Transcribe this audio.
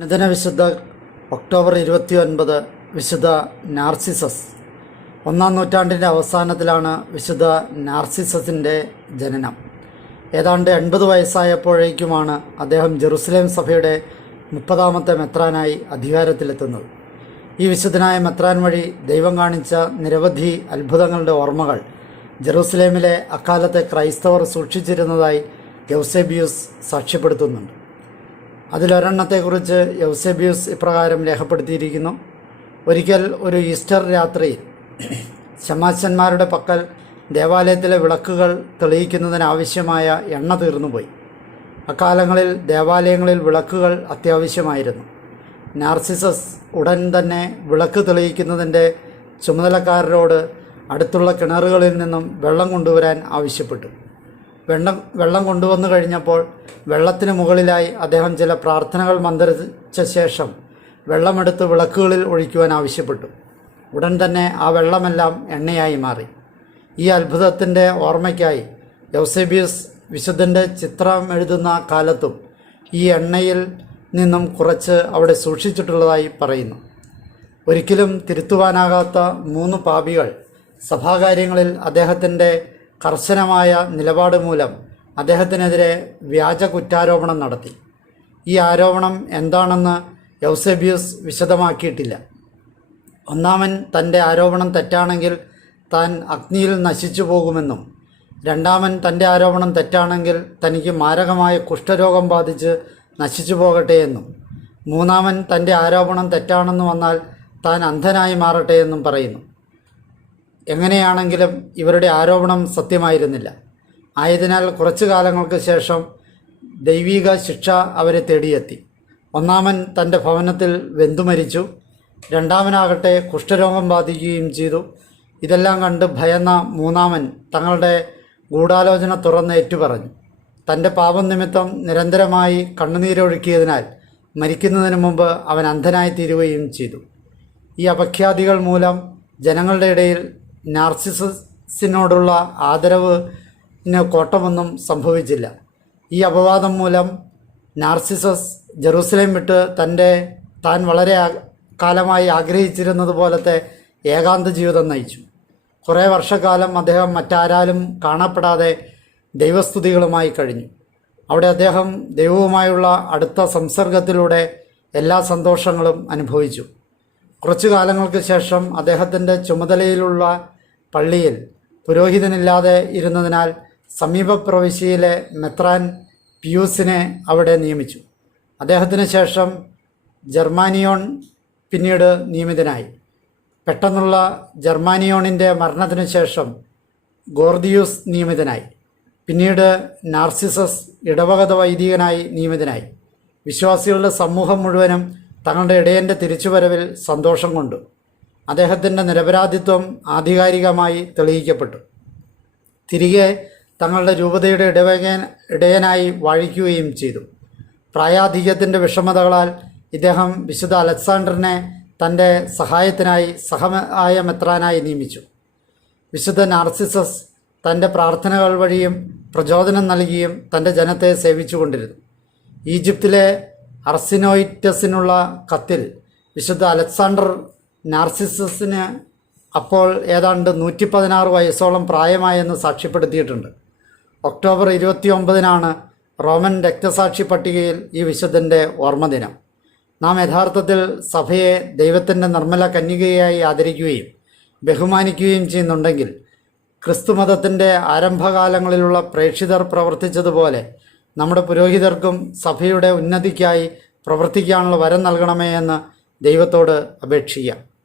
അനുദിന വിശുദ്ധ ഒക്ടോബർ ഇരുപത്തി ഒൻപത് വിശുദ്ധ നാർസിസസ്. ഒന്നാം നൂറ്റാണ്ടിന്റെ അവസാനത്തിലാണ് വിശുദ്ധ നാർസിസസിന്റെ ജനനം. ഏതാണ്ട് എൺപത് വയസ്സായപ്പോഴേക്കുമാണ് അദ്ദേഹം ജെറുസലേം സഭയുടെ മുപ്പതാമത്തെ മെത്രാനായി അധികാരത്തിലെത്തുന്നത്. ഈ വിശുദ്ധനായ മെത്രാൻ വഴി ദൈവം കാണിച്ച നിരവധി അത്ഭുതങ്ങളുടെ ഓർമ്മകൾ ജെറുസലേമിലെ അക്കാലത്തെ ക്രൈസ്തവർ സൂക്ഷിച്ചിരുന്നതായി യൗസേബിയൂസ് സാക്ഷ്യപ്പെടുത്തുന്നുണ്ട്. അതിലൊരെണ്ണത്തെക്കുറിച്ച് യൗസെബ്യൂസ് ഇപ്രകാരം രേഖപ്പെടുത്തിയിരിക്കുന്നു. ഒരിക്കൽ ഒരു ഈസ്റ്റർ രാത്രി ശമാശന്മാരുടെ പക്കൽ ദേവാലയത്തിലെ വിളക്കുകൾ തെളിയിക്കുന്നതിനാവശ്യമായ എണ്ണ തീർന്നുപോയി. അക്കാലങ്ങളിൽ ദേവാലയങ്ങളിൽ വിളക്കുകൾ അത്യാവശ്യമായിരുന്നു. നാർസിസസ് ഉടൻ തന്നെ വിളക്ക് തെളിയിക്കുന്നതിന്റെ ചുമതലക്കാരരോട് അടുത്തുള്ള കിണറുകളിൽ നിന്നും വെള്ളം കൊണ്ടുവരാൻ ആവശ്യപ്പെട്ടു. വെള്ളം വെള്ളം കൊണ്ടുവന്നു കഴിഞ്ഞപ്പോൾ വെള്ളത്തിന് മുകളിലായി അദ്ദേഹം ചില പ്രാർത്ഥനകൾ മന്ത്രിച്ച ശേഷം വെള്ളമെടുത്ത് വിളക്കുകളിൽ ഒഴിക്കുവാൻ ആവശ്യപ്പെട്ടു. ഉടൻ തന്നെ ആ വെള്ളമെല്ലാം എണ്ണയായി മാറി. ഈ അത്ഭുതത്തിന്റെ ഓർമ്മയ്ക്കായി യൗസേബിയസ് വിശുദ്ധന്റെ ചിത്രം എഴുതുന്ന കാലത്തും ഈ എണ്ണയിൽ നിന്നും കുറച്ച് അവിടെ സൂക്ഷിച്ചിട്ടുള്ളതായി പറയുന്നു. ഒരിക്കലും തിരുത്തുവാനാകാത്ത മൂന്ന് പാപികൾ സഭാകാര്യങ്ങളിൽ അദ്ദേഹത്തിന്റെ കർശനമായ നിലപാട് മൂലം അദ്ദേഹത്തിനെതിരെ വ്യാജ കുറ്റാരോപണം നടത്തി. ഈ ആരോപണം എന്താണെന്ന് യൗസെബ്യൂസ് വിശദമാക്കിയിട്ടില്ല. ഒന്നാമൻ തന്റെ ആരോപണം തെറ്റാണെങ്കിൽ താൻ അഗ്നിയിൽ നശിച്ചു പോകുമെന്നും രണ്ടാമൻ തന്റെ ആരോപണം തെറ്റാണെങ്കിൽ തനിക്ക് മാരകമായ കുഷ്ഠരോഗം ബാധിച്ച് നശിച്ചു പോകട്ടെ എന്നും മൂന്നാമൻ തന്റെ ആരോപണം തെറ്റാണെന്ന് വന്നാൽ താൻ അന്ധനായി മാറട്ടെ എന്നും പറയുന്നു. എങ്ങനെയാണെങ്കിലും ഇവരുടെ ആരോപണം സത്യമായിരുന്നില്ല. ആയതിനാൽ കുറച്ചു കാലങ്ങൾക്ക് ശേഷം ദൈവിക ശിക്ഷ അവരെ തേടിയെത്തി. ഒന്നാമൻ തന്റെ ഭവനത്തിൽ വെന്തു മരിച്ചു. രണ്ടാമനാകട്ടെ കുഷ്ഠരോഗം ബാധിക്കുകയും ചെയ്തു. ഇതെല്ലാം കണ്ട് ഭയന്ന മൂന്നാമൻ തങ്ങളുടെ ഗൂഢാലോചന തുറന്ന് ഏറ്റുപറഞ്ഞു. തന്റെ പാപം നിമിത്തം നിരന്തരമായി കണ്ണുനീരൊഴുക്കിയതിനാൽ മരിക്കുന്നതിന് മുമ്പ് അവൻ അന്ധനായി തീരുകയും ചെയ്തു. ഈ അപഖ്യാതികൾ മൂലം ജനങ്ങളുടെ ഇടയിൽ നാർസിസസിനോടുള്ള ആദരവിന് കോട്ടമൊന്നും സംഭവിച്ചില്ല. ഈ അപവാദം മൂലം നാർസിസസ് ജെറൂസലേം വിട്ട് തന്റെ താൻ വളരെ കാലമായി ആഗ്രഹിച്ചിരുന്നത് പോലത്തെ ഏകാന്ത ജീവിതം നയിച്ചു. കുറേ വർഷക്കാലം അദ്ദേഹം മറ്റാരാലും കാണപ്പെടാതെ ദൈവസ്തുതികളുമായി കഴിഞ്ഞു. അവിടെ അദ്ദേഹം ദൈവവുമായുള്ള അടുത്ത സംസർഗത്തിലൂടെ എല്ലാ സന്തോഷങ്ങളും അനുഭവിച്ചു. കുറച്ചു കാലങ്ങൾക്ക് ശേഷം അദ്ദേഹത്തിന്റെ ചുമതലയിലുള്ള പള്ളിയിൽ പുരോഹിതനില്ലാതെ ഇരുന്നതിനാൽ സമീപ പ്രവിശ്യയിലെ മെത്രാൻ പിയൂസിനെ അവിടെ നിയമിച്ചു. അദ്ദേഹത്തിന് ശേഷം ജർമാനിയോൺ പിന്നീട് നിയമിതനായി. പെട്ടെന്നുള്ള ജർമാനിയോണിന്റെ മരണത്തിനു ശേഷം ഗോർദിയൂസ് നിയമിതനായി. പിന്നീട് നാർസിസസ് ഇടവകത വൈദികനായി നിയമിതനായി. വിശ്വാസികളുടെ സമൂഹം മുഴുവനും തങ്ങളുടെ ഇടയന്റെ തിരിച്ചുവരവിൽ സന്തോഷം കൊണ്ടു. അദ്ദേഹത്തിന്റെ നിരപരാധിത്വം ആധികാരികമായി തെളിയിക്കപ്പെട്ടു. തിരികെ തങ്ങളുടെ രൂപതയുടെ ഇടവകൻ ഇടയനായി വാഴിക്കുകയും ചെയ്തു. പ്രായാധിക്യത്തിന്റെ വിഷമതകളാൽ ഇദ്ദേഹം വിശുദ്ധ അലക്സാണ്ടറിനെ തന്റെ സഹായത്തിനായി സഹായ മെത്രാനായി നിയമിച്ചു. വിശുദ്ധ നാർസിസസ് തന്റെ പ്രാർത്ഥനകൾ വഴിയും പ്രചോദനം നൽകിയും തന്റെ ജനത്തെ സേവിച്ചുകൊണ്ടിരുന്നു. ഈജിപ്തിലെ അർസിനോയിറ്റസിനുള്ള കത്തിൽ വിശുദ്ധ അലക്സാണ്ടർ നാർസിസസിന് അപ്പോൾ ഏതാണ്ട് നൂറ്റി പതിനാറ് വയസ്സോളം പ്രായമായെന്ന് സാക്ഷ്യപ്പെടുത്തിയിട്ടുണ്ട്. ഒക്ടോബർ ഇരുപത്തി ഒമ്പതിനാണ് റോമൻ രക്തസാക്ഷി പട്ടികയിൽ ഈ വിശുദ്ധന്റെ ഓർമ്മദിനം. നാം യഥാർത്ഥത്തിൽ സഭയെ ദൈവത്തിന്റെ നിർമ്മല കന്യകയായി ആദരിക്കുകയും ബഹുമാനിക്കുകയും ചെയ്യുന്നുണ്ടെങ്കിൽ ക്രിസ്തുമതത്തിന്റെ ആരംഭകാലങ്ങളിലുള്ള പ്രേക്ഷിതർ പ്രവർത്തിച്ചതുപോലെ നമ്മുടെ പുരോഹിതർക്കും സഭയുടെ ഉന്നതിക്കായി പ്രവർത്തിക്കാനുള്ള വരം നൽകണമേ എന്ന് ദൈവത്തോട് അപേക്ഷിക്കാം.